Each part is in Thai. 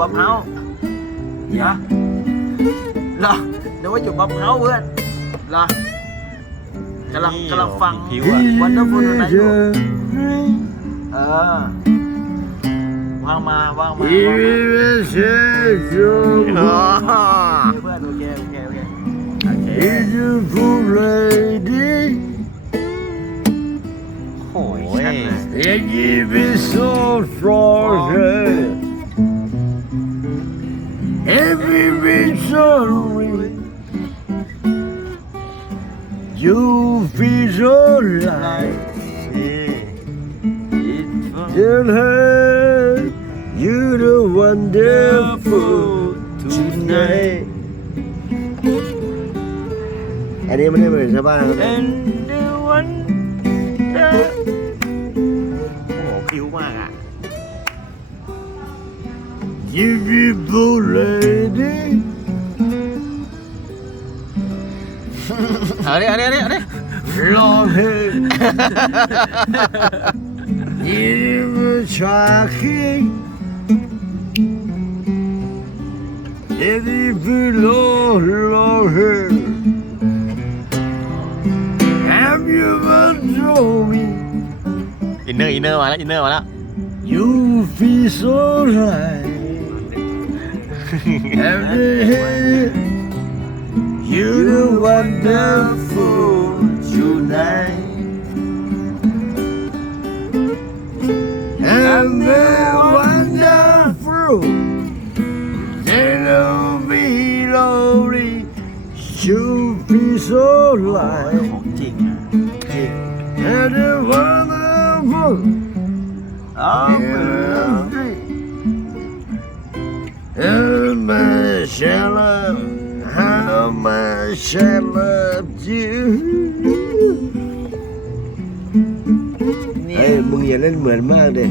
มะพร้าวนะเหรอเดี๋ยวว่าอยู่มะพร้าวเพื่อนเหรอกำลังกำลังฟังผิวอะ วันเดอร์ฟูลไนท์อยู่เออว่างมาว่างมาว่างมาอ๋อเพื่อนโอเคโอเคโอเค Beautiful lady, โอ้ย and you be so strong. Every bit sorry, you feel so light. Tell her you the wonderful tonight. อันนี้ไม่ได้เหมือนชาวบ้านเขา And the one โอ้โหผิวมากอ่ะ Beautiful lady เอาดิเอาดิเอาดิเอาดิ long hair Beautiful shocking Beautiful long, long hair Have you ever told me อินเนอร์อินเนอร์มาแล้วอินเนอร์มาแล้ว You feel so right Everything you wonderful tonight. And wonderful, wonderful little be lovely. You'll be so light. And wonderful. Amen. Love, how much I love you เฮ้ยมึงอย่าเล่นเหมือนมากเลย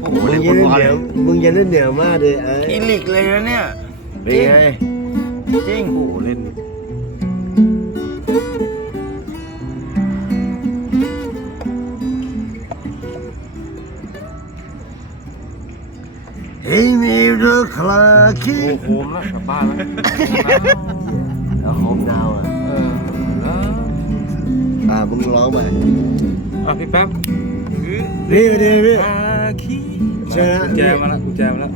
โอ้โหมึเล่งนอย่าฟุตเล่นบอลเหนียวมึงอย่าเล่นเหนียวมากเลยไอ้อิลิกเลยนะเนี่ย เป็นไงจริง โอ้โหเล่น เฮ้ยมีเรื่องคลาคีโอ้โหมแล้วกลับบ้านแล้วแล้วโฮมดาวอะเออแล้วอ่ามึงร้องไปอะพี่แป๊บคือนี่นี่พี่ อาคีใช่นะ กุญแจมาแล้วกุญแจมาแล้ว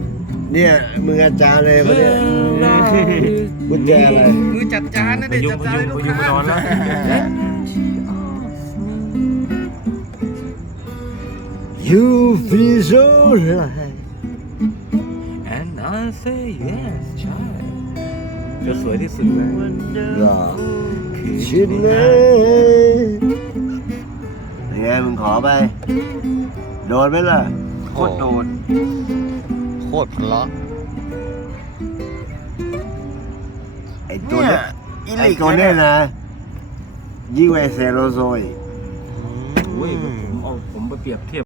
เนี่ยมึงอาจารย์เลยปะเนี่ยกุญแจอะไรมือจัดจานนะพเด็กยุงจัดพจานยุให้งลูกพยุงค้าไปนอนแล้ว You feel so right แอนนาเซ่ yes ใช่จะสวยที่สุดเลยหรอชิดเลยยังไงมึงขอไป โดนไหมล่ะ โคตรโดน โคตรพลาะไอ้ตัวเนี้ยไอ้ตัวเนี้ยนะยิ่งกว่าเซโรโซอีกโอ้ยผมเอาผมไปเปรียบเทียบ